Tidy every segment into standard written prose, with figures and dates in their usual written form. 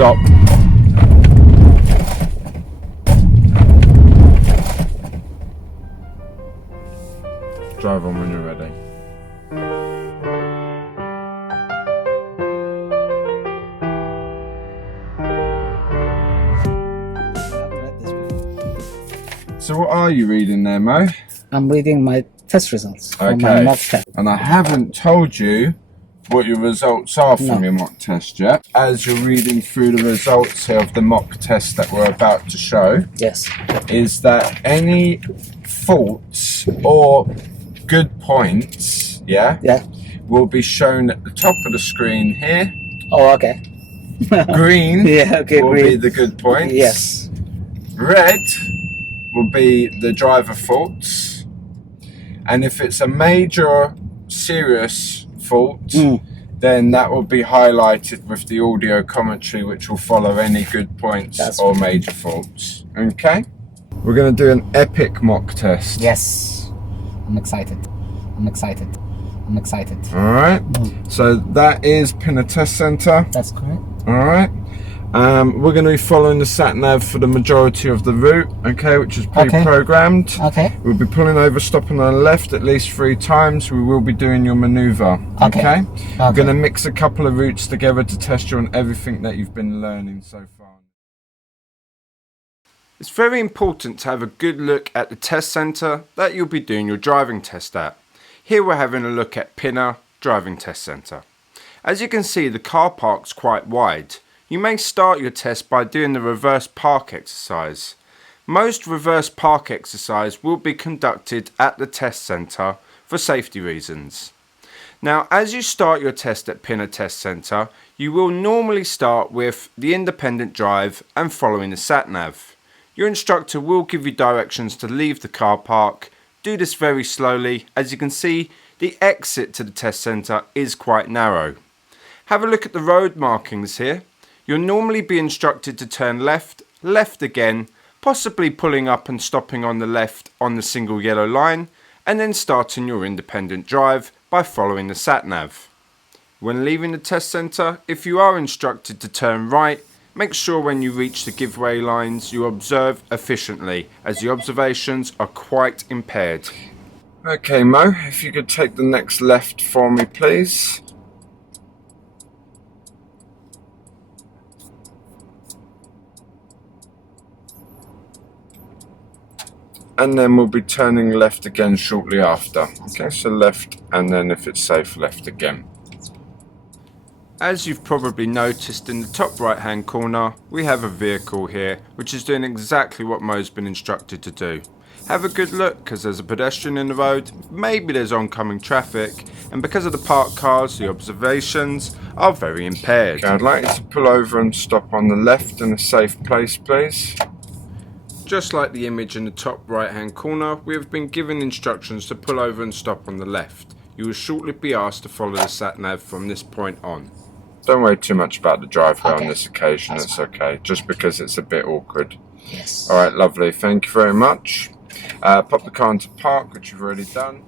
stop. Drive on when you're ready. So what are you reading there, Mo? I'm reading my test results for my mock test. And I haven't told you what your results are from your mock test yet. As you're reading through the results here of the mock test that we're about to show, Yes. is that any faults or good points, Yeah. will be shown at the top of the screen here. Oh, okay. Green will green. be the good points. Yes. Red will be the driver faults. And if it's a major, serious fault, then that will be highlighted with the audio commentary, which will follow any good points or major faults. Okay? We're going to do an epic mock test. Yes. I'm excited. I'm excited. I'm excited. Alright, so that is Pinner Test Centre. That's correct. Alright, we're going to be following the sat-nav for the majority of the route, okay, which is pre-programmed. Okay. We'll be pulling over, stopping on the left at least 3 times. We will be doing your manoeuvre, okay? We're going to mix a couple of routes together to test you on everything that you've been learning so far. It's very important to have a good look at the test centre that you'll be doing your driving test at. Here we're having a look at Pinner Driving Test Centre. As you can see, the car park's quite wide. You may start your test by doing the reverse park exercise. Most reverse park exercise will be conducted at the test centre for safety reasons. Now, as you start your test at Pinner Test Centre, you will normally start with the independent drive and following the sat-nav. Your instructor will give you directions to leave the car park. Do this very slowly. As you can see, the exit to the test centre is quite narrow. Have a look at the road markings here. You'll normally be instructed to turn left, left again, possibly pulling up and stopping on the left on the single yellow line, and then starting your independent drive by following the sat-nav. When leaving the test centre, if you are instructed to turn right, make sure when you reach the giveaway lines you observe efficiently, as the observations are quite impaired. Okay, Mo, if you could take the next left for me, please. And then we'll be turning left again shortly after. Okay, so left, and then if it's safe, left again. As you've probably noticed, in the top right hand corner we have a vehicle here which is doing exactly what Mo's been instructed to do. Have a good look, because there's a pedestrian in the road, maybe there's oncoming traffic, and because of the parked cars the observations are very impaired. Okay, I'd like you to pull over and stop on the left in a safe place, please. Just like the image in the top right hand corner, we have been given instructions to pull over and stop on the left. You will shortly be asked to follow the sat-nav from this point on. Don't worry too much about the driveway on this occasion, it's okay, just because it's a bit awkward. Yes. Alright, lovely, thank you very much. Pop the car into park, which you've already done.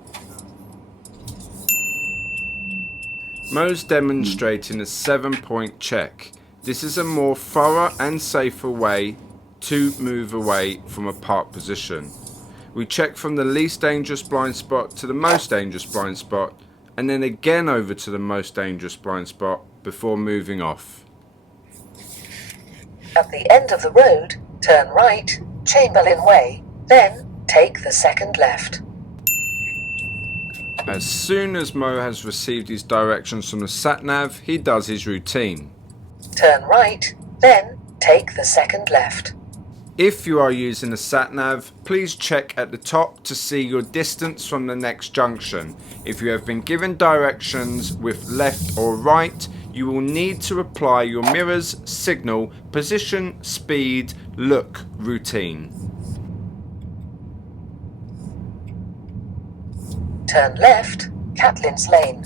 Mo's demonstrating a 7-point check. This is a more thorough and safer way to move away from a park position. We check from the least dangerous blind spot to the most dangerous blind spot, and then again over to the most dangerous blind spot before moving off. At the end of the road, turn right, Chamberlain Way, then take the second left. As soon as Mo has received his directions from the sat-nav, he does his routine. Turn right, then take the second left. If you are using the sat-nav, please check at the top to see your distance from the next junction. If you have been given directions with left or right, you will need to apply your mirror's signal, position, speed, look routine. Turn left, Catlin's Lane.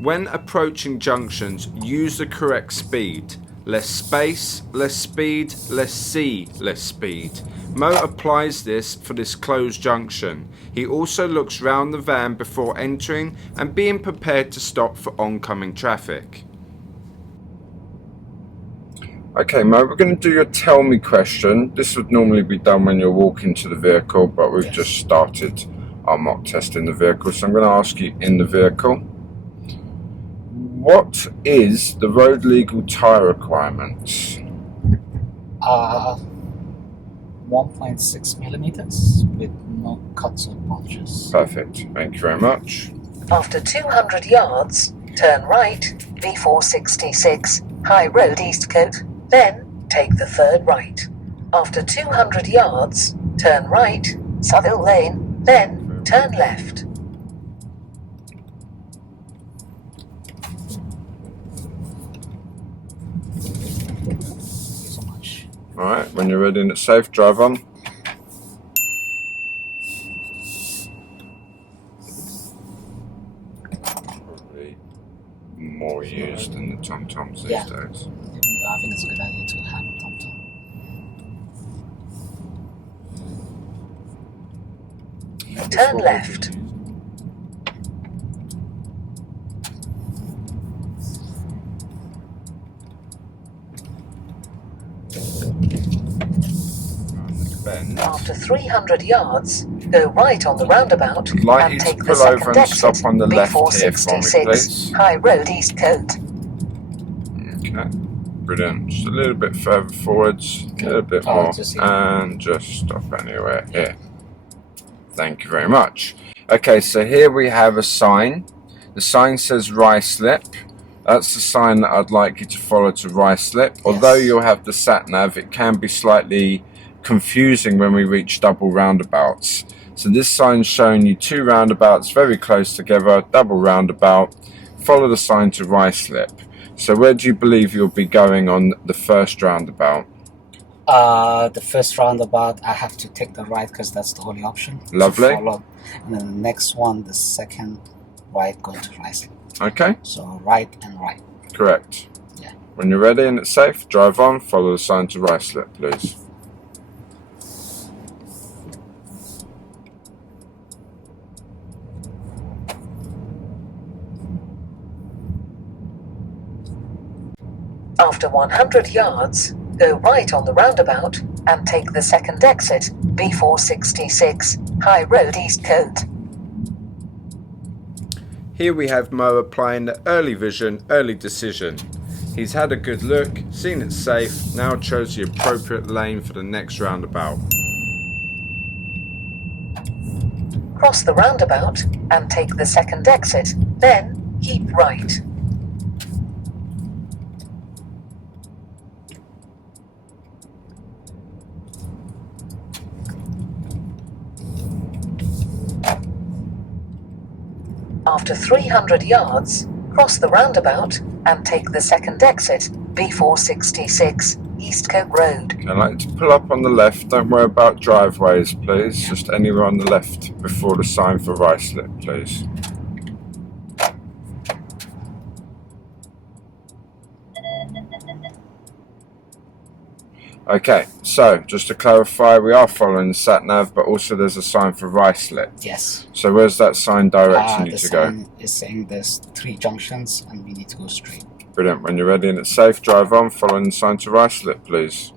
When approaching junctions, use the correct speed. Less space, less speed, less C, less speed. Mo applies this for this closed junction. He also looks round the van before entering and being prepared to stop for oncoming traffic. Okay, Mo, we're going to do your tell me question. This would normally be done when you're walking to the vehicle, but we've just started our mock test in the vehicle. So I'm going to ask you in the vehicle, what is the road legal tyre requirements? 1.6 millimeters with no cuts or bulges. Perfect. Thank you very much. After 200 yards, turn right, B466, High Road Eastcote, then take the third right. After 200 yards, turn right, Southhill Lane, then turn left. So much. Alright, when you're ready and it's safe, drive on. Probably more used than the TomToms these days. I think it's a good idea to have a TomTom. Turn left. After 300 yards, go right on the roundabout I'd like and you to take the pull over second and stop exit, on the left here for me, B466, please. High Road Eastcote. Okay, brilliant. Just a little bit further forwards, a little bit more, and just stop anywhere here. Thank you very much. Okay, so here we have a sign. The sign says Ruislip. That's the sign that I'd like you to follow to Ruislip. Although you'll have the sat nav, it can be slightly confusing when we reach double roundabouts. So this sign's showing you two roundabouts very close together, double roundabout. Follow the sign to Ruislip. So where do you believe you'll be going on the first roundabout? The first roundabout, I have to take the right because that's the only option. Lovely. And then the next one, the second right, going to Ruislip. Okay. So right and right. Correct. Yeah. When you're ready and it's safe, drive on, follow the sign to Ruislip, please. After 100 yards, go right on the roundabout and take the second exit, B466, High Road Eastcote. Here we have Mo applying the early vision, early decision. He's had a good look, seen it's safe, now chose the appropriate lane for the next roundabout. Cross the roundabout and take the second exit, then keep right. After 300 yards, cross the roundabout and take the second exit, B466, Eastcote Road. I'd like to pull up on the left. Don't worry about driveways, please. Just anywhere on the left before the sign for Ruislip, please. Okay, so just to clarify, we are following the sat nav, but also there's a sign for Ruislip. Yes. So where's that sign directing you The to go? sign is saying there's 3 junctions and we need to go straight. Brilliant. When you're ready and it's safe, drive on, following the sign to Ruislip, please.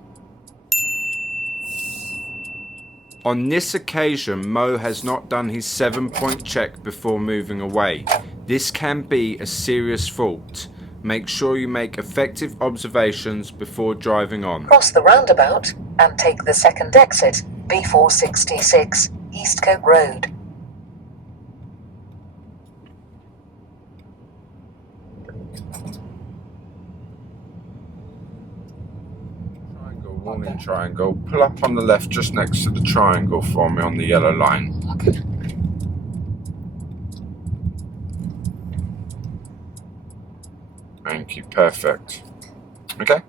On this occasion, Mo has not done his 7-point check before moving away. This can be a serious fault. Make sure you make effective observations before driving on. Cross the roundabout and take the second exit, B466, Eastcote Road. Triangle, warning triangle. Pull up on the left just next to the triangle for me on the yellow line. Okay. Thank you, perfect. Okay,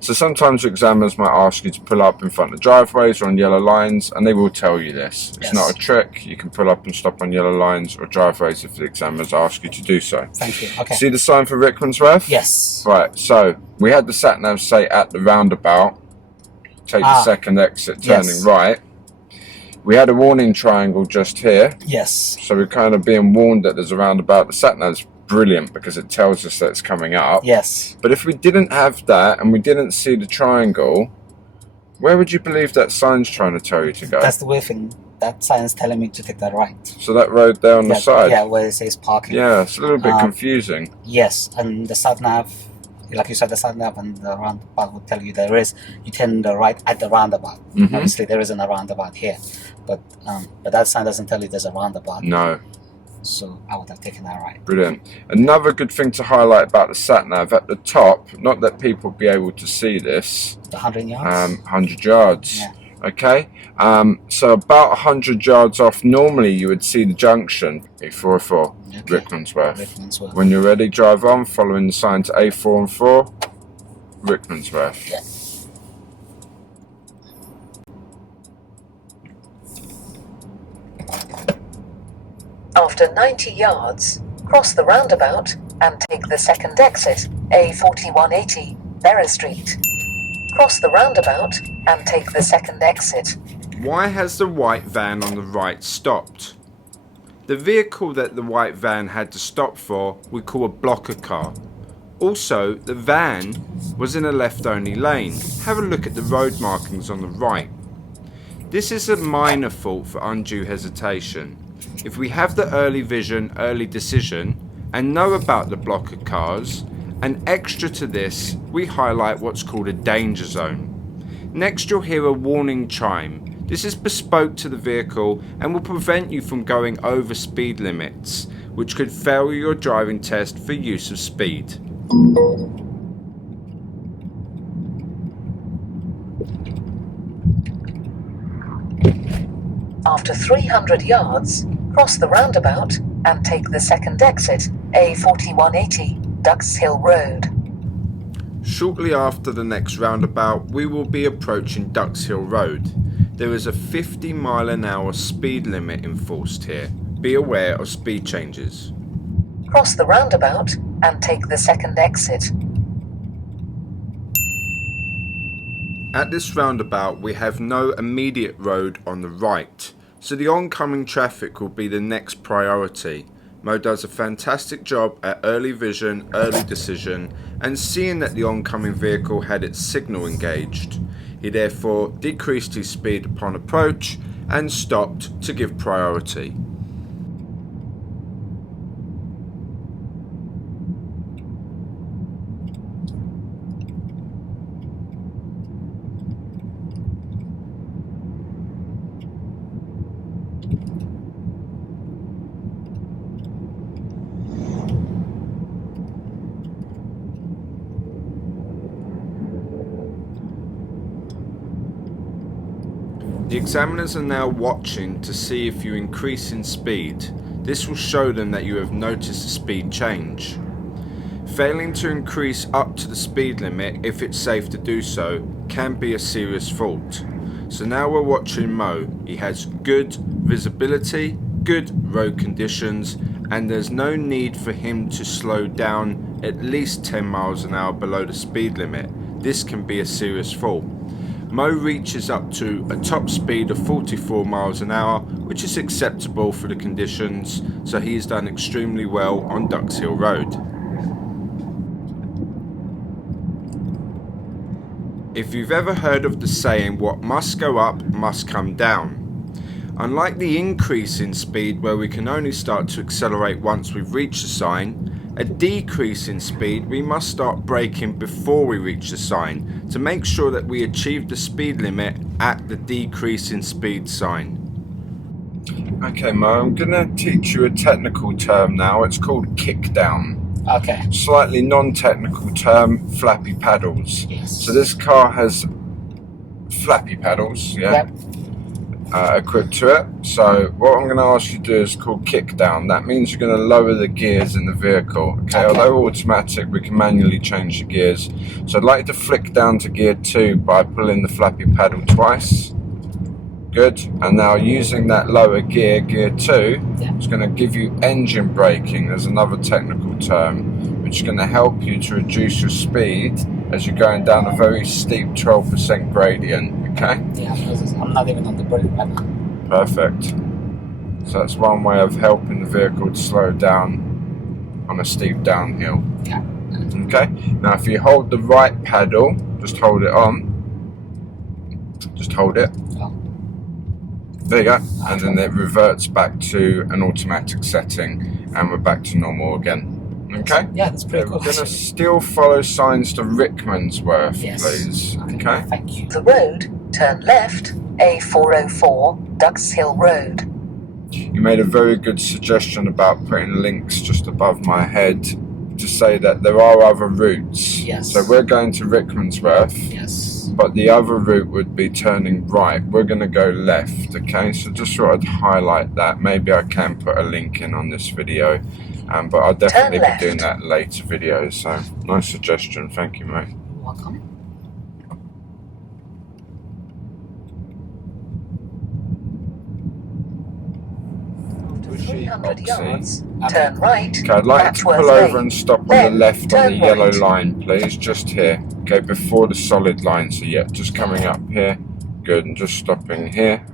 so sometimes examiners might ask you to pull up in front of driveways or on yellow lines, and they will tell you this. It's not a trick. You can pull up and stop on yellow lines or driveways if the examiners ask you to do so. Thank you. Okay. See the sign for Rickmansworth? Yes. Right, so we had the sat nav say at the roundabout. take the second exit turning yes. right. We had a warning triangle just here, Yes. so we're kind of being warned that there's a roundabout. The sat nav's brilliant because it tells us that it's coming up. Yes. But if we didn't have that and we didn't see the triangle, where would you believe that sign's trying to tell you to go? That's the weird thing. That sign's telling me to take the right. So that road there on the side? Yeah, where it says parking. Yeah, it's a little bit confusing. Yes, and the sat nav, like you said, the sat nav and the roundabout would tell you you turn the right at the roundabout. Mm-hmm. Obviously, there isn't a roundabout here, but that sign doesn't tell you there's a roundabout. No. So I would have taken that right. Brilliant. Another good thing to highlight about the sat nav at the top, not that people will be able to see this. The 100 yards. 100 yards. Yeah. Okay. So about 100 yards off, normally you would see the junction A404, Okay. Rickmansworth. When you're ready, drive on, following the sign to A4 and 4, Rickmansworth. Yeah. After 90 yards, cross the roundabout and take the second exit, A4180, Berra Street. Cross the roundabout and take the second exit. Why has the white van on the right stopped? The vehicle that the white van had to stop for we call a blocker car. Also, the van was in a left-only lane. Have a look at the road markings on the right. This is a minor fault for undue hesitation. If we have the early vision, early decision, and know about the blocker cars, and extra to this, we highlight what's called a danger zone. Next, you'll hear a warning chime. This is bespoke to the vehicle and will prevent you from going over speed limits, which could fail your driving test for use of speed. After 300 yards, cross the roundabout and take the second exit, A4180, Ducks Hill Road. Shortly after the next roundabout, we will be approaching Ducks Hill Road. There is a 50-mile-an-hour speed limit enforced here. Be aware of speed changes. Cross the roundabout and take the second exit. At this roundabout, we have no immediate road on the right, so the oncoming traffic will be the next priority. Mo does a fantastic job at early vision, early decision, and seeing that the oncoming vehicle had its signal engaged. He therefore decreased his speed upon approach and stopped to give priority. The examiners are now watching to see if you increase in speed. This will show them that you have noticed a speed change. Failing to increase up to the speed limit, if it's safe to do so, can be a serious fault. So now we're watching Mo. He has good visibility, good road conditions, and there's no need for him to slow down at least 10 miles an hour below the speed limit. This can be a serious fault. Mo reaches up to a top speed of 44 miles an hour, which is acceptable for the conditions, so he's done extremely well on Ducks Hill Road. If you've ever heard of the saying, what must go up must come down. Unlike the increase in speed where we can only start to accelerate once we've reached the sign, a decrease in speed we must start braking before we reach the sign to make sure that we achieve the speed limit at the decrease in speed sign. Okay Mo, I'm going to teach you a technical term now. It's called kick down. Okay. Slightly non-technical term, flappy paddles. Yes. So this car has flappy paddles, yeah? Yep. Equipped to it. So what I'm going to ask you to do is called kick down. That means you're going to lower the gears in the vehicle. Okay, although automatic, we can manually change the gears. So I'd like to flick down to gear 2 by pulling the flappy paddle twice. Good. And now using that lower gear, gear 2, it's going to give you engine braking. There's another technical term which is going to help you to reduce your speed as you're going down a very steep 12% gradient, okay? Yeah, because I'm not even on the brake right now. Perfect. So that's one way of helping the vehicle to slow down on a steep downhill. Yeah. Okay, now if you hold the right paddle, just hold it on. Just hold it. Oh. There you go. And then it reverts back to an automatic setting and we're back to normal again. Okay? Yeah, that's pretty cool. We're going to still follow signs to Rickmansworth, Yes. please. Okay? Thank you. The road, turn left, A404, Ducks Hill Road. You made a very good suggestion about putting links just above my head to say that there are other routes. Yes. So we're going to Rickmansworth. Yes. But the other route would be turning right. We're going to go left, okay? So just thought I'd highlight that. Maybe I can put a link in on this video, but I'll definitely be doing that in later videos. So nice suggestion. Thank you, mate. You're welcome. After 300 Oxy. yards, turn right. Okay, I'd like you to pull over and stop on the Then left on the turn yellow right. line, please. Just here. Okay, before the solid line. So yeah, just coming up here. Good, and just stopping here.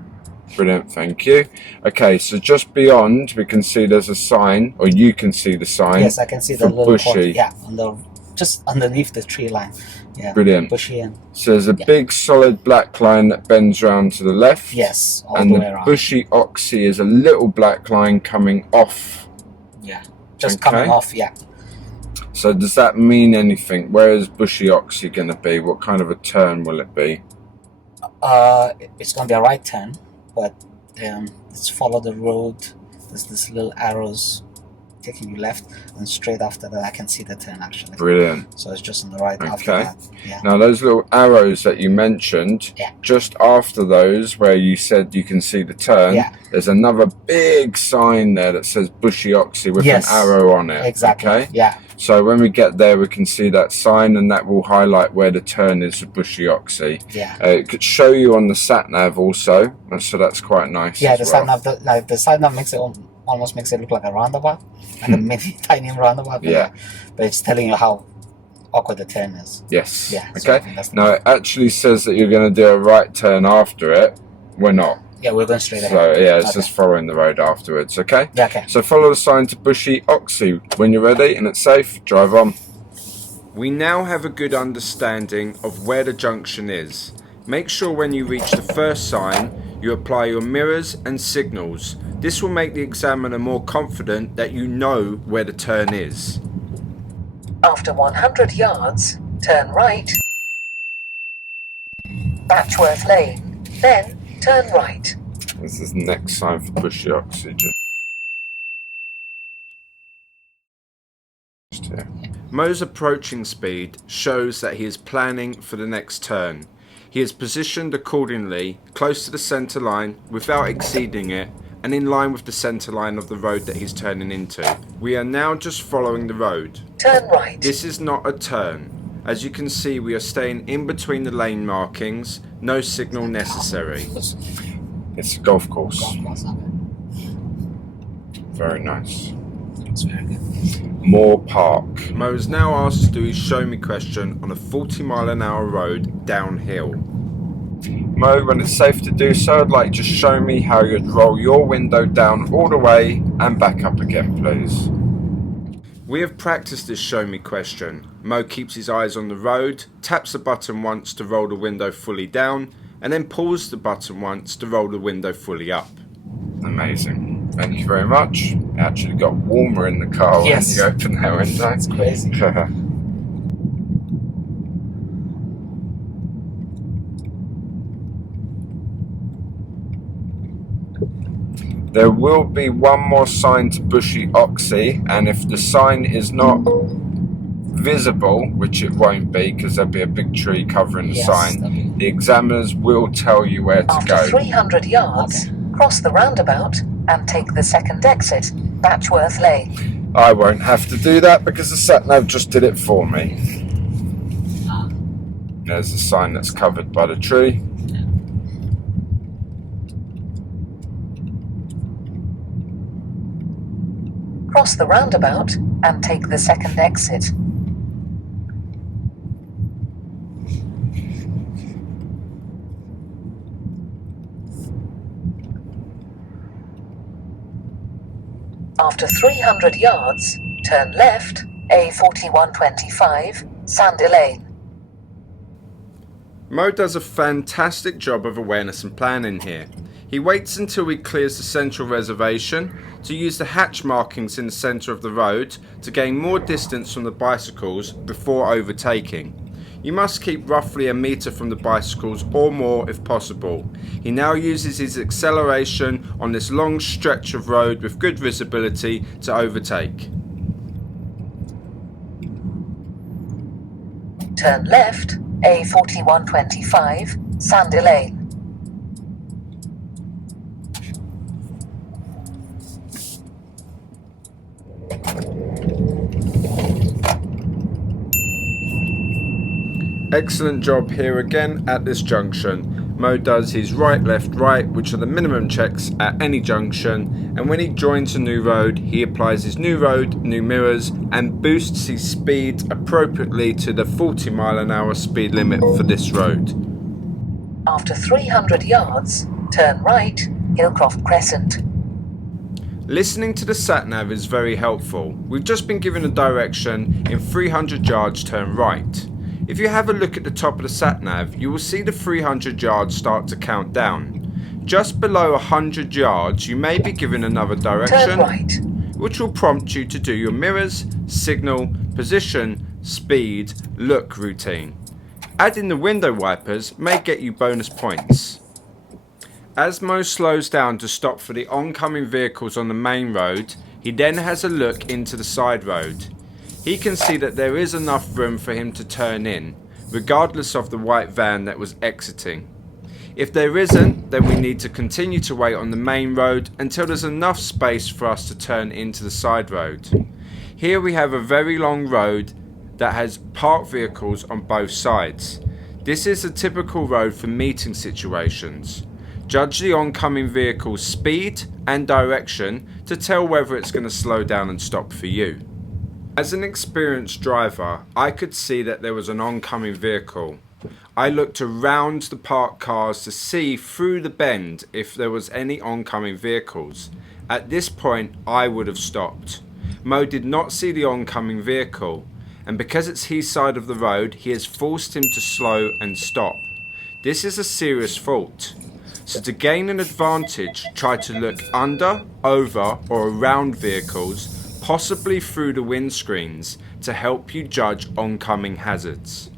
Brilliant, thank you. Okay, so just beyond, we can see there's a sign, or you can see the sign. Yes, I can see the for little bushy. point. Yeah, on the just underneath the tree line. Yeah. Brilliant. Bushy and So there's a big solid black line that bends round to the left. yes, all And the way the around. bushy oxy is a little black line coming off. Yeah, just Okay. coming off. Yeah. So does that mean anything? Where is bushy oxy going to be? What kind of a turn will it be? It's gonna be a right turn, but let's follow the road. There's this little arrows taking you left, and straight after that I can see the turn actually. Brilliant. So it's just on the right after Okay. that. Yeah. Now those little arrows that you mentioned, Yeah. just after those where you said you can see the turn, Yeah. there's another big sign there that says bushy oxy with Yes. an arrow on it. Exactly. Okay? Yeah. So when we get there, we can see that sign, and that will highlight where the turn is for bushy oxy. Yeah. It could show you on the sat nav also, and so that's quite nice. Yeah. as The well. side nav, the side nav makes it almost makes it look like a roundabout, like a mini tiny roundabout. But Yeah. But it's telling you how awkward the turn is. Yes. Yeah. So I Okay. think that's Now it actually says that you're going to do a right turn after it. We're not. yeah, we're going straight So ahead. yeah, it's Okay. just following the road afterwards. Okay. Yeah. Okay. So follow the sign to bushy oxy. When you're ready and it's safe, drive on. We now have a good understanding of where the junction is. Make sure when you reach the first sign, you apply your mirrors and signals. This will make the examiner more confident that you know where the turn is. After 100 yards, turn right. Batchworth Lane. Then turn right. This is the next sign for bushy oxy. Just here. Mo's approaching speed shows that he is planning for the next turn. He is positioned accordingly, close to the centre line without exceeding it, and in line with the centre line of the road that he's turning into. We are now just following the road. Turn right. This is not a turn. As you can see, we are staying in between the lane markings, no signal necessary. It's a golf course. Golf course, okay. Very nice. It's very good. Moore Park. Mo is now asked to do his show me question on a 40-mile-an-hour road downhill. Mo, when it's safe to do so, I'd like you to show me how you'd roll your window down all the way and back up again, please. We have practiced this show me question. Mo keeps his eyes on the road, taps the button once to roll the window fully down, and then pulls the button once to roll the window fully up. Amazing. Thank you very much. It actually got warmer in the car Yes. when you opened that window. That's crazy. There will be one more sign to bushy oxy, and if the sign is not visible, which it won't be because there'll be a big tree covering the Yes, sign, the examiners will tell you where to After go. 300 yards, cross the roundabout and take the second exit, Batchworth Lane. I won't have to do that because the sat-nav just did it for me. There's the sign that's covered by the tree. Cross the roundabout and take the second exit. After 300 yards, turn left, A4125, Sandy Lane. Mo does a fantastic job of awareness and planning here. He waits until he clears the central reservation to use the hatch markings in the centre of the road to gain more distance from the bicycles before overtaking. You must keep roughly a metre from the bicycles or more if possible. He now uses his acceleration on this long stretch of road with good visibility to overtake. Turn left, A4125, Sandy Lane. Excellent job here again at this junction. Mo does his right, left, right, which are the minimum checks at any junction, and when he joins a new road, he applies his new road, new mirrors, and boosts his speed appropriately to the 40-mile-an-hour speed limit for this road. After 300 yards, turn right, Hillcroft Crescent. Listening to the sat-nav is very helpful. We've just been given a direction: in 300 yards turn right. If you have a look at the top of the sat-nav, you will see the 300 yards start to count down. Just below 100 yards, you may be given another direction, Turn right. which will prompt you to do your mirrors, signal, position, speed, look routine. Adding the window wipers may get you bonus points. As Mo slows down to stop for the oncoming vehicles on the main road, he then has a look into the side road. He can see that there is enough room for him to turn in, regardless of the white van that was exiting. If there isn't, then we need to continue to wait on the main road until there's enough space for us to turn into the side road. Here we have a very long road that has parked vehicles on both sides. This is a typical road for meeting situations. Judge the oncoming vehicle's speed and direction to tell whether it's going to slow down and stop for you. As an experienced driver, I could see that there was an oncoming vehicle. I looked around the parked cars to see through the bend if there was any oncoming vehicles. At this point, I would have stopped. Mo did not see the oncoming vehicle, and because it's his side of the road, he has forced him to slow and stop. This is a serious fault. So to gain an advantage, try to look under, over, or around vehicles, possibly through the windscreens, to help you judge oncoming hazards.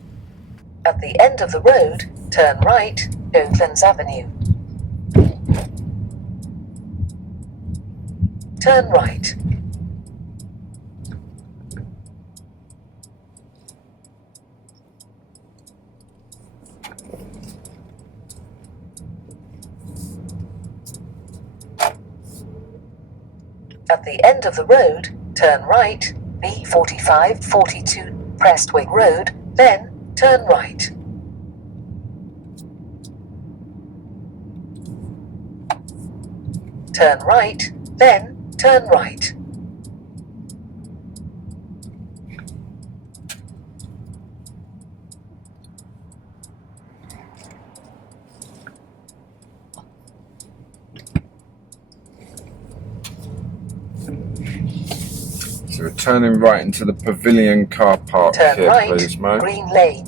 At the end of the road, turn right, Oaklands Avenue. Turn right. At the end of the road, turn right, B4542 Prestwick Road, then turn right. Turn right, then turn right. So we're turning right into the pavilion car park Turn here, right, please, Mo. Green Lane.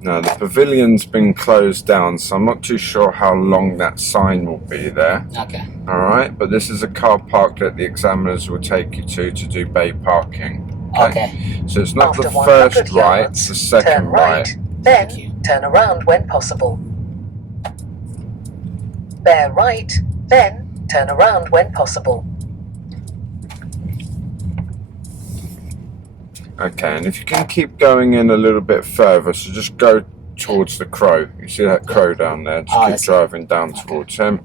Now the pavilion's been closed down, so I'm not too sure how long that sign will be there. Okay. Alright, but this is a car park that the examiners will take you to do bay parking. Okay. So it's not After the 100 first right, yards, it's the second turn right, Thank you. then turn around when possible. Bear right, then turn around when possible. Okay, and if you can keep going in a little bit further, so just go towards the crow. You see that crow down there? Just keep driving down towards him.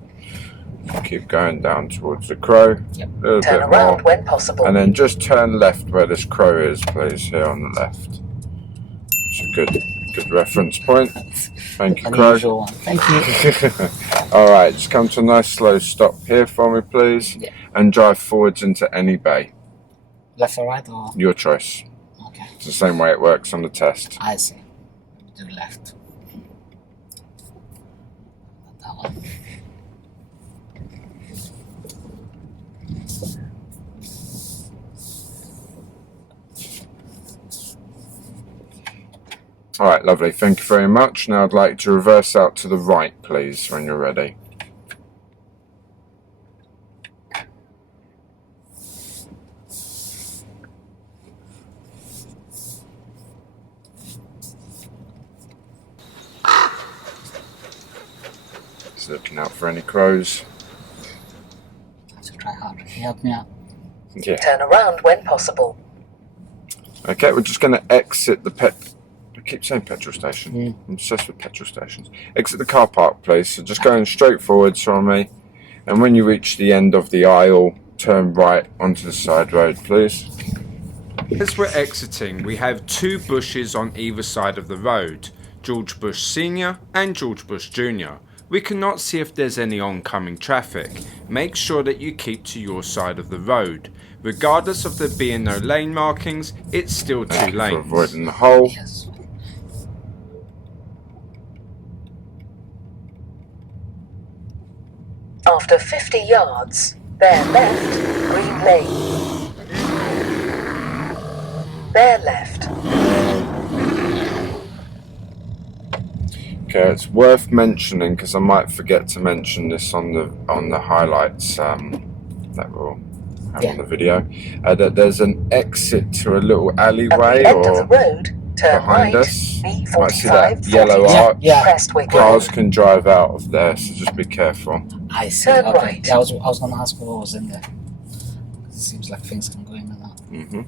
Keep going down towards the crow. Yep. A little Turn bit around more. when possible. And then just turn left where this crow is, please, here on the left. It's a good reference point. Thank you, crow. Unusual one. Thank you. Alright, just come to a nice slow stop here for me, please. Yeah. And drive forwards into any bay. Left or right or? Your choice. Okay. Okay. It's the same way it works on the test. I see. Do left. Not that one. Alright, lovely. Thank you very much. Now I'd like to reverse out to the right, please, when you're ready. Just looking out for any crows. I have to try harder. Can you help me out? Yeah. Turn around when possible. Okay, we're just going to exit the I keep saying petrol station. Mm. I'm obsessed with petrol stations. Exit the car park, please. So just going straight forwards from me. And when you reach the end of the aisle, turn right onto the side road, please. As we're exiting, we have two bushes on either side of the road. George Bush Sr. and George Bush Jr. We cannot see if there's any oncoming traffic. Make sure that you keep to your side of the road. Regardless of there being no lane markings, it's still two lanes. For avoiding the hole. Yes. After 50 yards, bear left, green lane. Bear left. Okay, it's worth mentioning because I might forget to mention this on the highlights that we'll have on the video. That there's an exit to a little alleyway At the end of or the road, turn behind right, us. B45, Might see that yellow 42, arch. Yeah. Prestwick Cars Road. can drive out of there, so just be careful. I see. Turn Okay. right. Yeah, I was gonna ask what was in there. It seems like things can go in and out. Mm-hmm.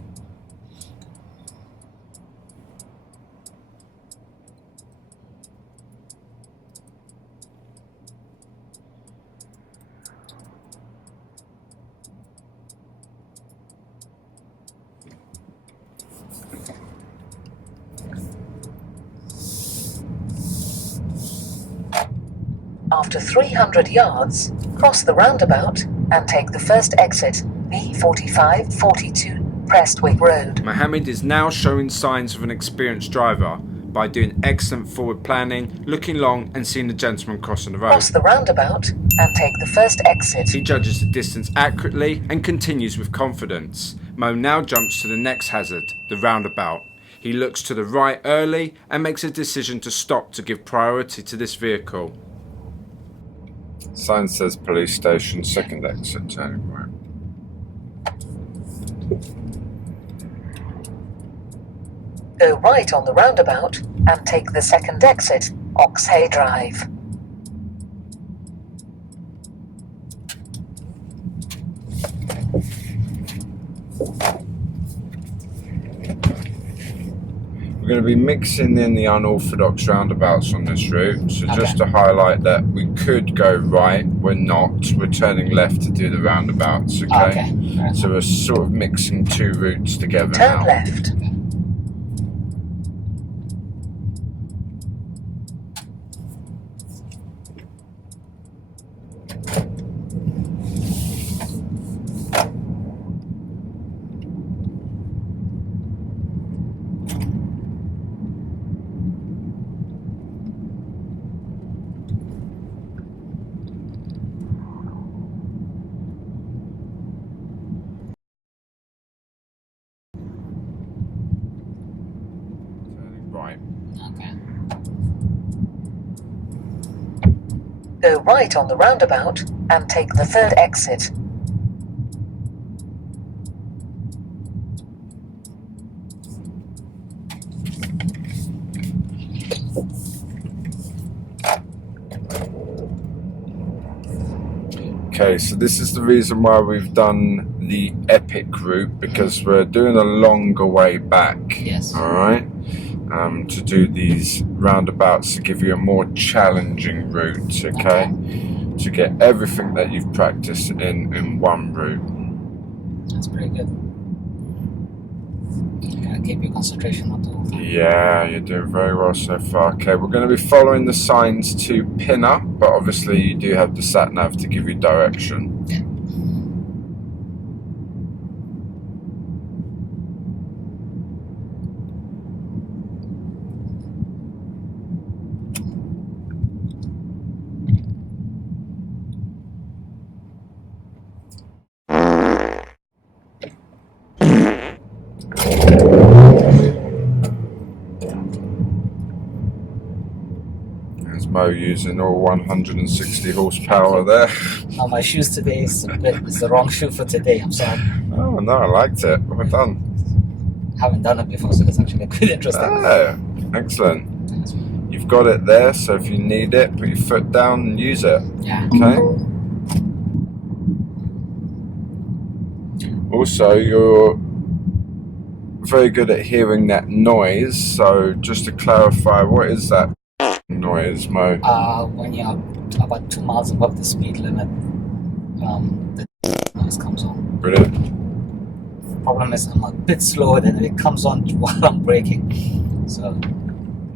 After 300 yards, cross the roundabout and take the first exit, B45, 42, Prestwick Road. Mohammed is now showing signs of an experienced driver by doing excellent forward planning, looking long and seeing the gentleman crossing the road. Cross the roundabout and take the first exit. He judges the distance accurately and continues with confidence. Mo now jumps to the next hazard, the roundabout. He looks to the right early and makes a decision to stop to give priority to this vehicle. Sign says police station, second exit, turning right. Go right on the roundabout and take the second exit, Oxhay Drive. We're going to be mixing in the unorthodox roundabouts on this route, so just to highlight that we could go right, we're not, we're turning left to do the roundabouts, okay? So we're sort of mixing two routes together Turn now. left. Turning right. Okay. Go right on the roundabout and take the third exit. Okay, so this is the reason why we've done the epic route, because we're doing a longer way back. Yes. Alright? To do these roundabouts to give you a more challenging route, okay? To get everything that you've practiced in one route. That's pretty good. Gotta keep your concentration on the whole thing. Yeah, you're doing very well so far. Okay, we're going to be following the signs to Pinner, but obviously you do have the sat nav to give you direction. Yeah. There's Mo using all 160 horsepower there. Now my shoes today is the wrong shoe for today. I'm sorry. Oh no, I liked it. Well done. Haven't done it before, so it's actually quite interesting. Oh, excellent. You've got it there, so if you need it, put your foot down and use it. Yeah. Okay. Also, you're very good at hearing that noise, so just to clarify, what is that noise, Mo? When you're about 2 miles above the speed limit, the noise comes on. Brilliant. Problem is I'm a bit slower than it comes on while I'm braking, so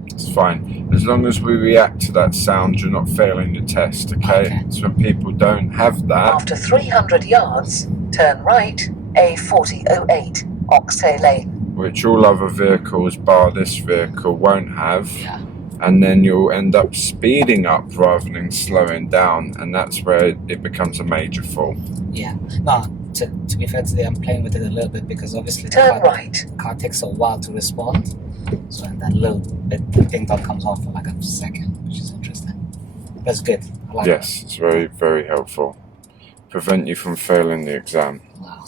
It's fine. As long as we react to that sound, you're not failing your test, okay? So when people don't have that... After 300 yards, turn right, A4008, Oxhay Lane. which all other vehicles bar this vehicle won't have, yeah. and then you'll end up speeding up rather than slowing down, and that's where it becomes a major fall. Yeah. No, to be fair today, I'm playing with it a little bit because obviously Turn right. the car takes a while to respond. So in that little bit, the thing that comes off for like a second, which is interesting. That's good. I like Yes, it's very, very helpful. Prevent you from failing the exam. it. Wow.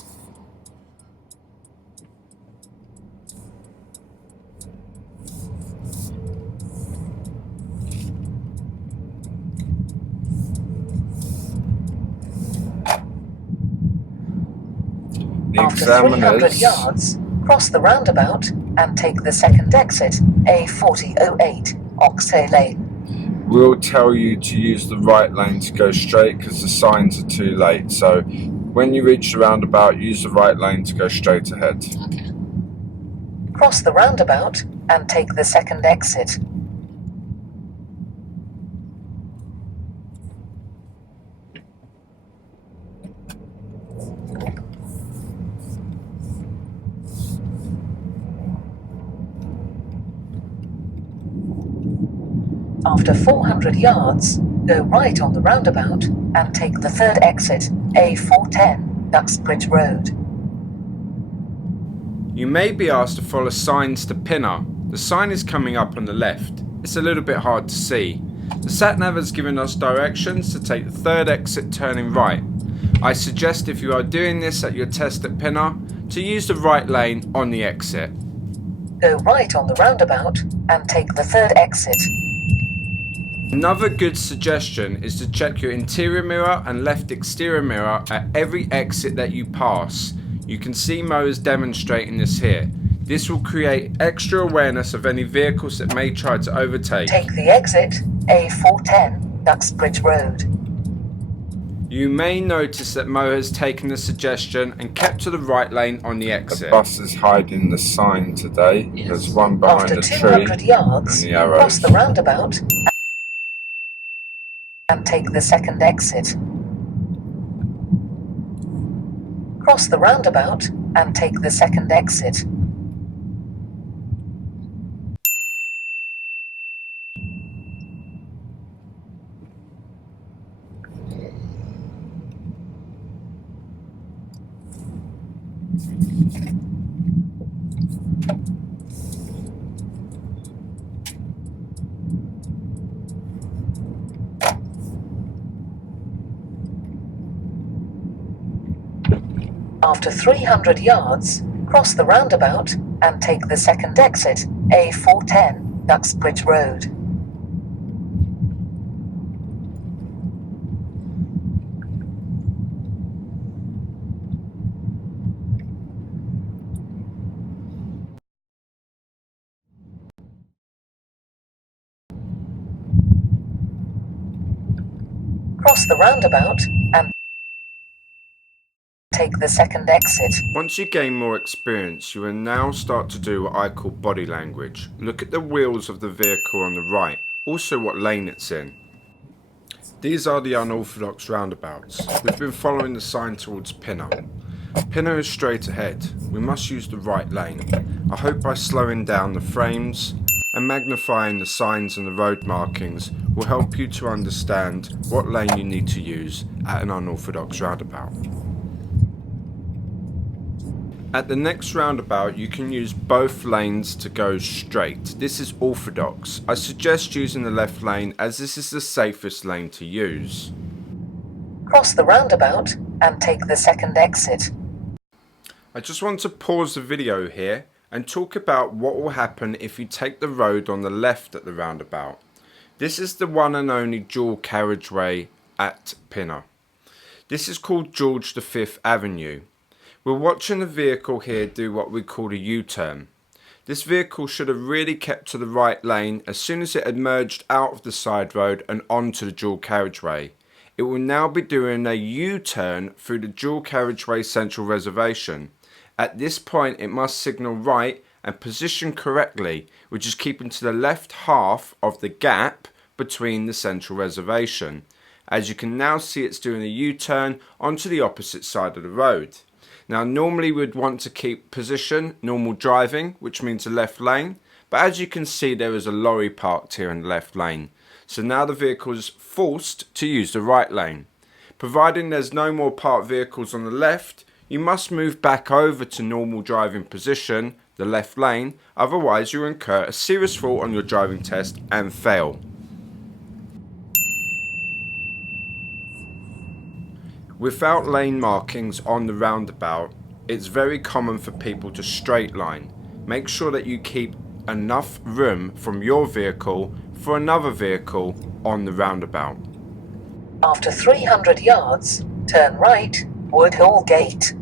The After 300 examiners... yards, cross the roundabout and take the second exit, A4008, Oxhay Lane. will tell you to use the right lane to go straight because the signs are too late. So when you reach the roundabout, use the right lane to go straight ahead. Okay. Cross the roundabout and take the second exit. After 400 yards, go right on the roundabout and take the third exit, A410, Duxbridge Road. You may be asked to follow signs to Pinner. The sign is coming up on the left. It's a little bit hard to see. The sat-nav has given us directions to take the third exit turning right. I suggest if you are doing this at your test at Pinner, to use the right lane on the exit. Go right on the roundabout and take the third exit. Another good suggestion is to check your interior mirror and left exterior mirror at every exit that you pass. You can see Mo is demonstrating this here. This will create extra awareness of any vehicles that may try to overtake. Take the exit, A410, Duxbridge Road. You may notice that Mo has taken the suggestion and kept to the right lane on the exit. The bus is hiding the sign today. Yes. There's one behind After the tree 200 yards, and the arrows. cross the roundabout and take the second exit. Cross the roundabout and take the second exit. After 300 yards, cross the roundabout and take the second exit, A410, Duxbridge Road. Cross the roundabout and take the second exit. Once you gain more experience, you will now start to do what I call body language. Look at the wheels of the vehicle on the right, also what lane it's in. These are the unorthodox roundabouts. We've been following the sign towards Pinner. Pinner is straight ahead. We must use the right lane. I hope by slowing down the frames and magnifying the signs and the road markings will help you to understand what lane you need to use at an unorthodox roundabout. At the next roundabout, you can use both lanes to go straight. This is orthodox. I suggest using the left lane as this is the safest lane to use. Cross the roundabout and take the second exit. I just want to pause the video here and talk about what will happen if you take the road on the left at the roundabout. This is the one and only dual carriageway at Pinner. This is called George V Avenue. We're watching the vehicle here do what we call a U-turn. This vehicle should have really kept to the right lane as soon as it had merged out of the side road and onto the dual carriageway. It will now be doing a U-turn through the dual carriageway central reservation. At this point it must signal right and position correctly, which is keeping to the left half of the gap between the central reservation. As you can now see, it's doing a U-turn onto the opposite side of the road. Now normally we'd want to keep position normal driving, which means the left lane, but as you can see there is a lorry parked here in the left lane. So now the vehicle is forced to use the right lane. Providing there's no more parked vehicles on the left, you must move back over to normal driving position, the left lane, otherwise you'll incur a serious fault on your driving test and fail. Without lane markings on the roundabout, it's very common for people to straight line. Make sure that you keep enough room from your vehicle for another vehicle on the roundabout. After 300 yards, turn right, Woodhall Gate.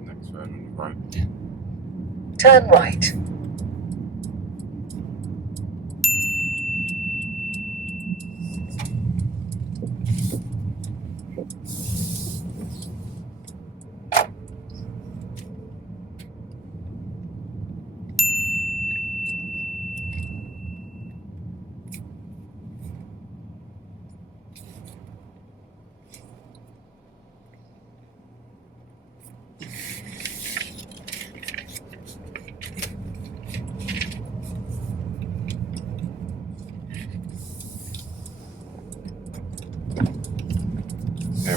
Next road on the right. Turn right.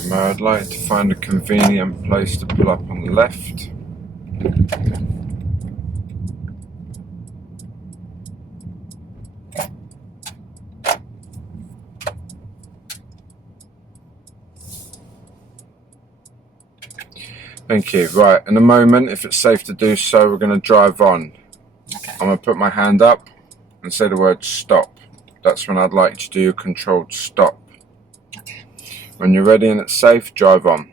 I'd like to find a convenient place to pull up on the left. Thank you. Right, in a moment, if it's safe to do so, we're going to drive on. Okay. I'm going to put my hand up and say the word stop. That's when I'd like you to do a controlled stop. Okay. When you're ready and it's safe, drive on.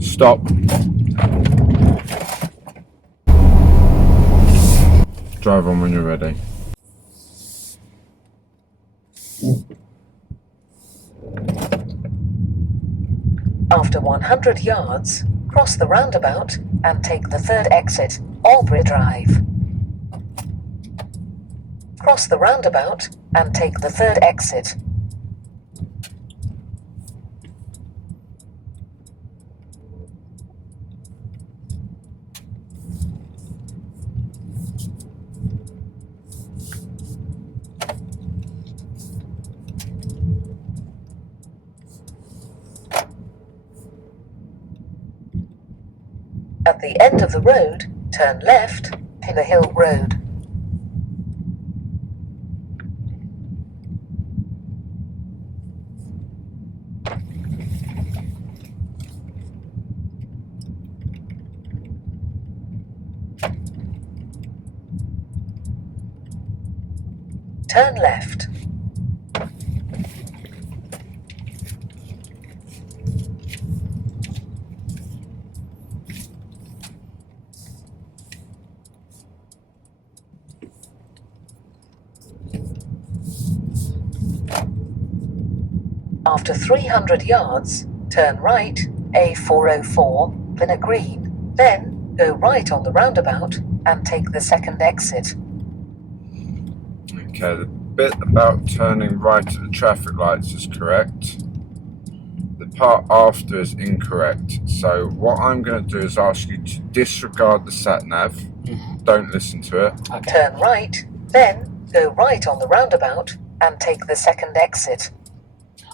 Stop. Drive on when you're ready. After 100 yards, cross the roundabout and take the third exit, Albury Drive. Cross the roundabout and take the third exit. At the end of the road, turn left, Pinner Hill Road. Turn left. After 300 yards, turn right, A404, then a green. Then, go right on the roundabout and take the second exit. Okay, the bit about turning right at the traffic lights is correct. The part after is incorrect. So what I'm going to do is ask you to disregard the sat-nav. Don't listen to it. Okay. Turn right, then go right on the roundabout and take the second exit.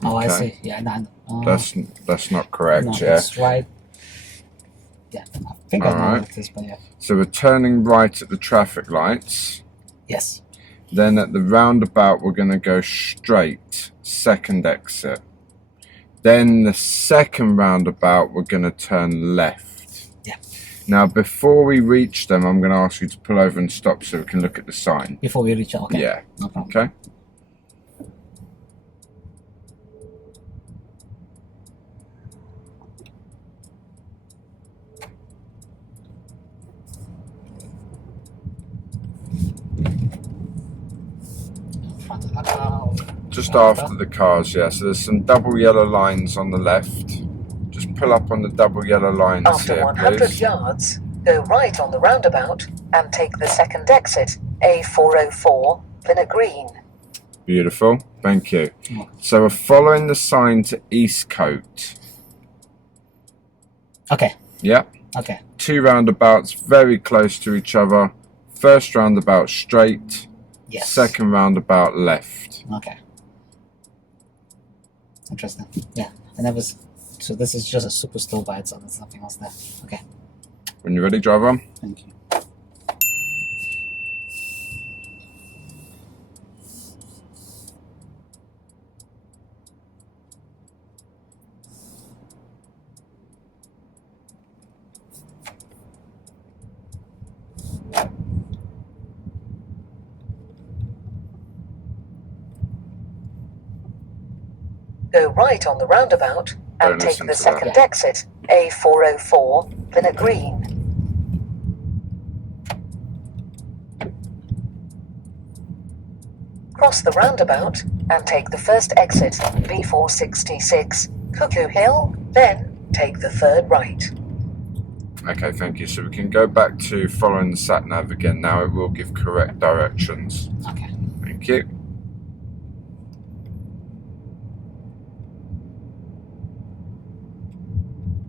Oh, I Okay. see. Yeah, no, That's not correct, no, yeah? it's right. Yeah, I think I know Alright. what it is, but yeah. So we're turning right at the traffic lights. Yes. Then at the roundabout, we're going to go straight, second exit. Then the second roundabout, we're going to turn left. Yeah. Now, before we reach them, I'm going to ask you to pull over and stop so we can look at the sign. Before we reach it, okay. Yeah. No problem. Okay? In front of the car. Just after the cars, yeah. So there's some double yellow lines on the left. Just pull up on the double yellow lines After here, 100 please. yards, go right on the roundabout and take the second exit, A404, then a green. Beautiful. Thank you. Yeah. So we're following the sign to Eastcote. Okay. Yeah. Okay. Two roundabouts very close to each other. First roundabout straight. Yes. Second roundabout left. Okay. Interesting. Yeah. I never. So this is just a super stall by itself. There's nothing else there. Okay. When you're ready, drive on. Thank you. Go right on the roundabout Don't and take listen the to that. second exit, A404, then a green. Cross the roundabout and take the first exit, B466, Cuckoo Hill, then take the third right. Okay, thank you. So we can go back to following the sat nav again now. It will give correct directions. Okay. Thank you.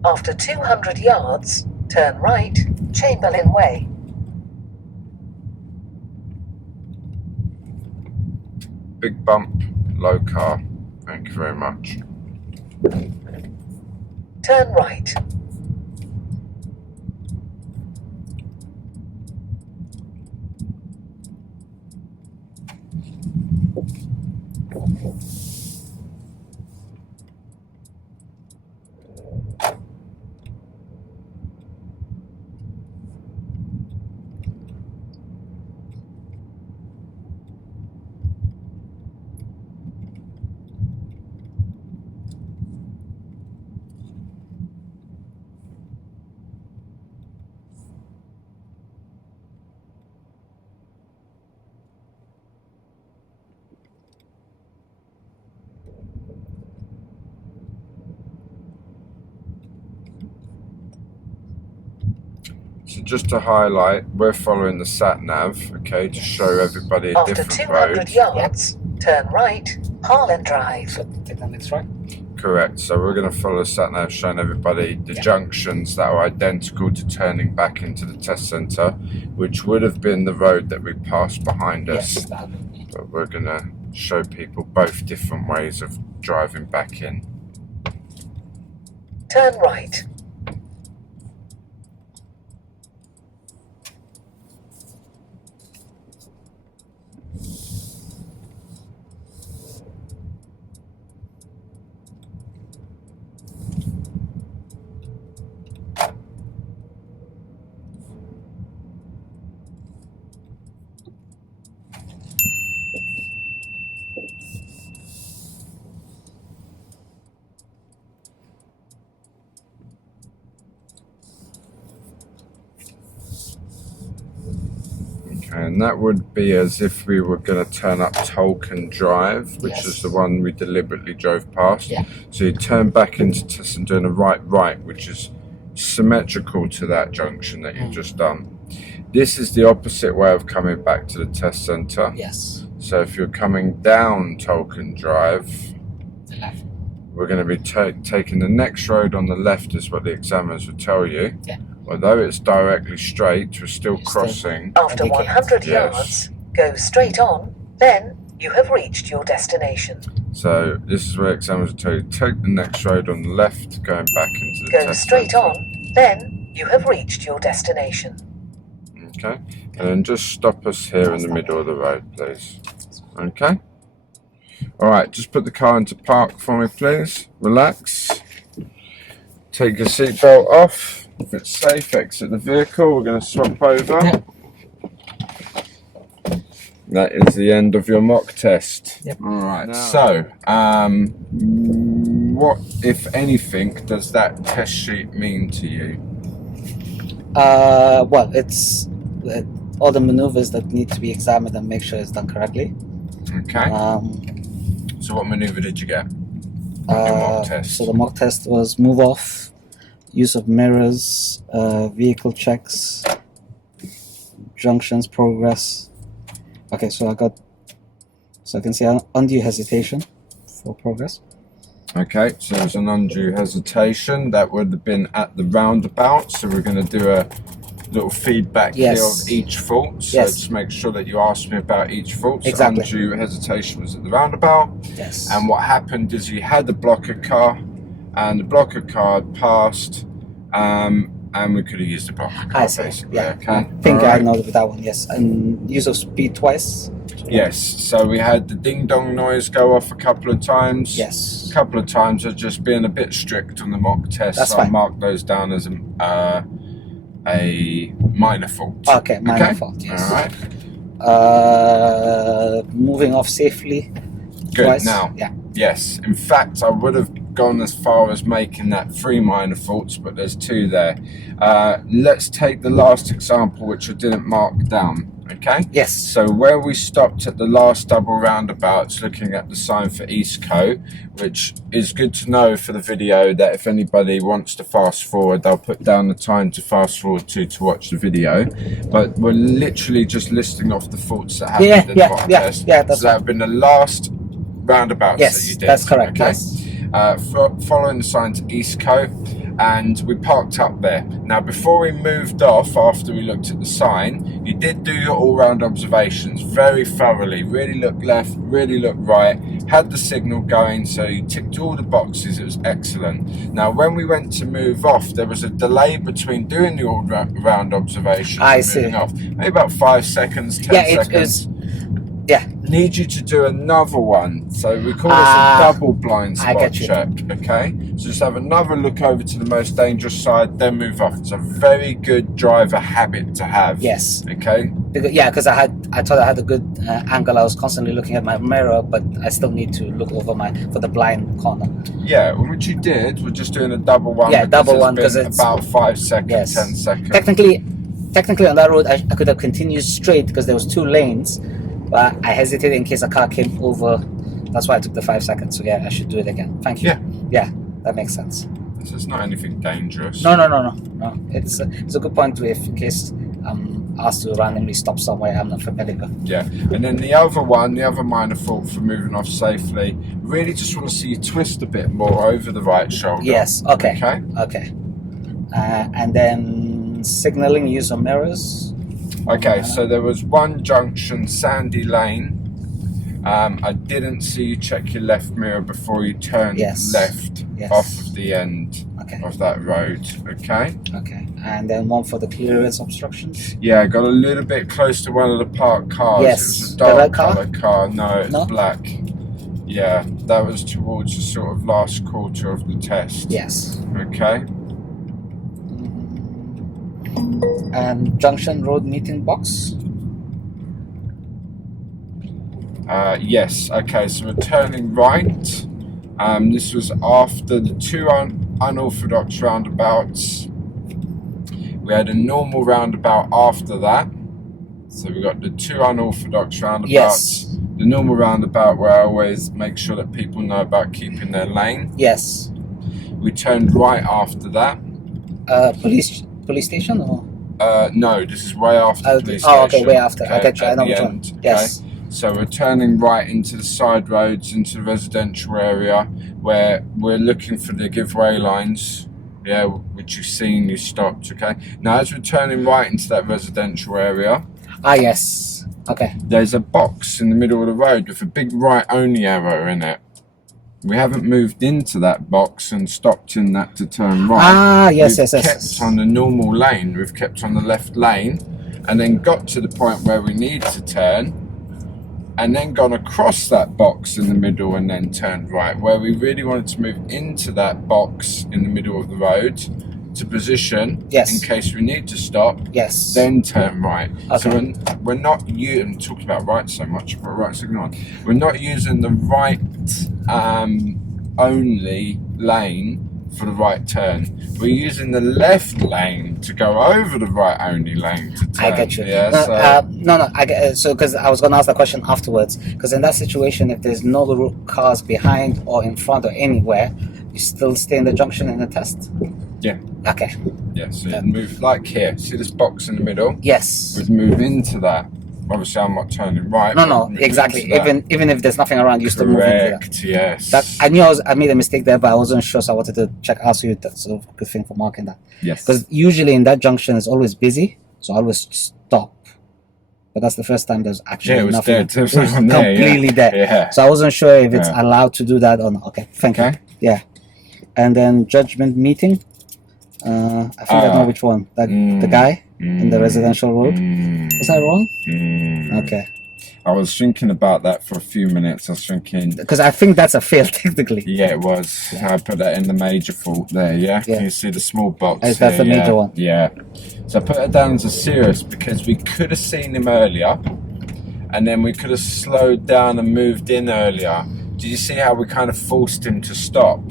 After 200 yards, turn right, Chamberlain Way. Big bump, low car. Thank you very much. Turn right. So just to highlight, we're following the sat nav, okay, to show everybody a After different 200 road. yards, turn right, Harlan Drive. So take that next right. Correct. So we're going to follow the sat nav, showing everybody the junctions that are identical to turning back into the test centre, which would have been the road that we passed behind us. Yes. That would be. But we're going to show people both different ways of driving back in. Turn right. And that would be as if we were going to turn up Tolkien Drive, which Yes. is the one we deliberately drove past. Yeah. So you turn back into Tesson doing a right, which is symmetrical to that junction that you've just done. This is the opposite way of coming back to the test centre. Yes. So if you're coming down Tolkien Drive, The left. we're going to be taking the next road on the left, is what the examiners will tell you. Yeah. Although it's directly straight, we're still You're crossing. After Indicate. 100 Yes. yards, go straight on, then you have reached your destination. So this is where examiners will tell you, take the next road on the left, going back into the Go test straight centre. on, then you have reached your destination. Okay, and then just stop us here in the middle of the road, please. Okay. All right, just put the car into park for me, please. Relax. Take your seatbelt off. If it's safe, exit the vehicle. We're going to swap over. Yeah. That is the end of your mock test. Yep. All right. So, what, if anything, does that test sheet mean to you? Well, it's all the maneuvers that need to be examined and make sure it's done correctly. Okay. So, what maneuver did you get? Your mock test. So the mock test was move off, use of mirrors, vehicle checks, junctions, progress. Okay, so I can see undue hesitation for progress. Okay, so there's an undue hesitation. That would have been at the roundabout. So we're going to do a little feedback Yes. here of each fault. So Yes. just make sure that you ask me about each fault. So Exactly. undue hesitation was at the roundabout. Yes. And what happened is you had the blocker car, and the blocker car passed, and we could have used the blocker car, I see. basically. Yeah. Okay. I think I Alright. know that one. Yes. And use of speed twice. Yes. So we had the ding dong noise go off a couple of times. Yes. A couple of times of just being a bit strict on the mock test. That's so fine. I marked those down as a minor fault. Okay. Minor fault. Yes. All right. Moving off safely. Good. Twice. Now, Yeah. yes. In fact, I would have gone as far as making that 3 minor faults, but there's 2 there. Let's take the last example, which I didn't mark down. Okay. Yes. So where we stopped at the last double roundabouts, looking at the sign for Eastco, which is good to know for the video, that if anybody wants to fast forward, they'll put down the time to fast forward to watch the video. But we're literally just listing off the faults that happened in the mock test. Yeah, that's so that have been the last roundabouts that you Yes, did. that's correct. Okay? Yes. Following the sign to Eastco, and we parked up there. Now, before we moved off, after we looked at the sign, you did do your all-round observations very thoroughly. Really looked left, really looked right, had the signal going, so you ticked all the boxes. It was excellent. Now, when we went to move off, there was a delay between doing the all-round observations I and see. moving off. Maybe about 5 seconds, 10 Yeah, it seconds. was. Yeah. Need you to do another one. So we call this a double blind I spot get you. check, okay? So just have another look over to the most dangerous side, then move off. It's a very good driver habit to have. Yes. Okay? Because I thought I had a good angle. I was constantly looking at my mirror, but I still need to look over for the blind corner. Yeah, which you did. We're just doing a double one. Yeah, because double there's one, been 'cause it's- about 5 seconds, Yes. 10 seconds. Technically on that road, I could have continued straight because there was 2 lanes, but I hesitated in case a car came over. That's why I took the 5 seconds. So yeah, I should do it again. Thank you. Yeah. Yeah, that makes sense. So it's not anything dangerous. No. It's a good point if in case I'm asked to randomly stop somewhere I'm not familiar with. Yeah, and then the other minor fault for moving off safely, really just want to see you twist a bit more over the right shoulder. Yes. Okay. Okay? And then signaling, use of mirrors. Okay, so there was one junction, Sandy Lane. I didn't see you check your left mirror before you turned Yes. left Yes. off of the end Okay. of that road. Okay? Okay. And then one for the clearance obstructions. Yeah, got a little bit close to one of the parked cars. Yes. It was a The dark red car? colour car. No, it's No? black. Yeah, that was towards the sort of last quarter of the test. Yes. Okay? And junction road meeting box. Yes, okay, so we're turning right. This was after the 2 unorthodox roundabouts. We had a normal roundabout after that. So we've got the 2 unorthodox roundabouts. Yes. The normal roundabout where I always make sure that people know about keeping their lane. Yes. We turned right after that. Police station or? No, this is way after the police station. Oh, okay, way after. Okay, I at know the which end, one. Yes. Okay? So we're turning right into the side roads, into the residential area where we're looking for the giveaway lines. Yeah, which you've seen, you stopped, okay? Now, as we're turning right into that residential area... Ah, yes. Okay. There's a box in the middle of the road with a big right-only arrow in it. We haven't moved into that box and stopped in that to turn right. Ah, yes, We've yes. kept on the normal lane. We've kept on the left lane and then got to the point where we need to turn and then gone across that box in the middle and then turned right, where we really wanted to move into that box in the middle of the road to position in case we need to stop, then turn right. Okay. So we're not I'm talking about right so much, but right signal on. We're not using the right only lane for the right turn. We're using the left lane to go over the right only lane to turn. I get you. Yeah, no, I get so because I was going to ask the question afterwards. Because in that situation, if there's no cars behind or in front or anywhere, you still stay in the junction in the test. Yeah. Okay. Yeah. So you move like here. See this box in the middle? Yes. We'd move into that. Obviously, I'm not turning right. No, exactly. Even if there's nothing around, you still move into that. Correct. Yes. That I knew I made a mistake there, but I wasn't sure, so I wanted to check out. So that's a good thing for marking that. Yes. Because usually in that junction it's always busy, so I always stop. But that's the first time there's actually nothing. Dead. It was completely dead. Yeah. So I wasn't sure if it's allowed to do that or not. Okay, thank you. Yeah. And then judgment meeting. I think I know which one. The guy in the residential road. Was that wrong? Okay. I was thinking about that for a few minutes. I was thinking... Because I think that's a fail, technically. Yeah, it was. I put that in the major fault there, yeah? Can you see the small box here? That's the major one. Yeah. So I put it down as a serious because we could have seen him earlier and then we could have slowed down and moved in earlier. Did you see how we kind of forced him to stop?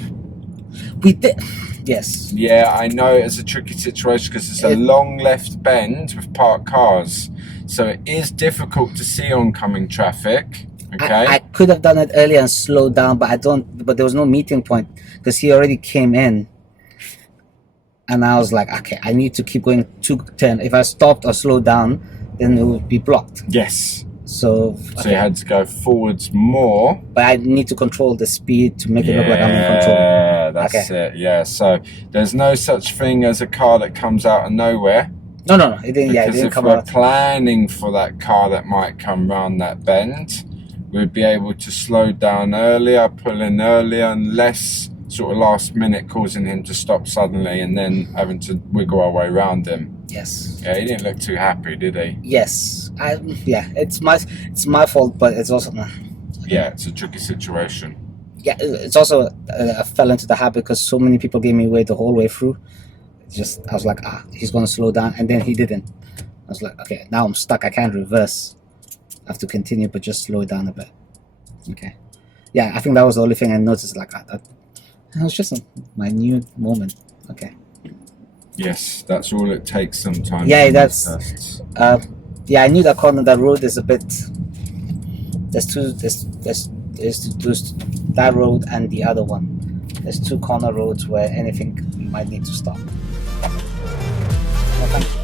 We did. Yes. Yeah, I know it's a tricky situation because it's a long left bend with parked cars. So it is difficult to see oncoming traffic. Okay. I could have done it earlier and slowed down, but but there was no meeting point because he already came in. And I was like, okay, I need to keep going to 10. If I stopped or slowed down, then it would be blocked. Yes. So you had to go forwards more. But I need to control the speed to make it look like I'm in control. Yeah, that's it. Yeah, so there's no such thing as a car that comes out of nowhere. No, it didn't. Yeah, it didn't come out. Because if we're planning for that car that might come round that bend, we'd be able to slow down earlier, pull in earlier, and less sort of last minute causing him to stop suddenly and then having to wiggle our way around him. Yes. Yeah, he didn't look too happy, did he? Yes. It's my fault, but it's also yeah, it's a tricky situation. Yeah, it's also I fell into the habit because so many people gave me way the whole way through. I was like, he's gonna slow down, and then he didn't. I was like, okay, now I'm stuck. I can't reverse. I have to continue, but just slow it down a bit. Okay. Yeah, I think that was the only thing I noticed. Like that. It was just a minute moment. Okay. Yes, that's all it takes sometimes. Yeah, that's. Yeah, I knew that corner. That road is a bit. There's that road and the other one. There's two corner roads where anything you might need to stop. Well, thank you.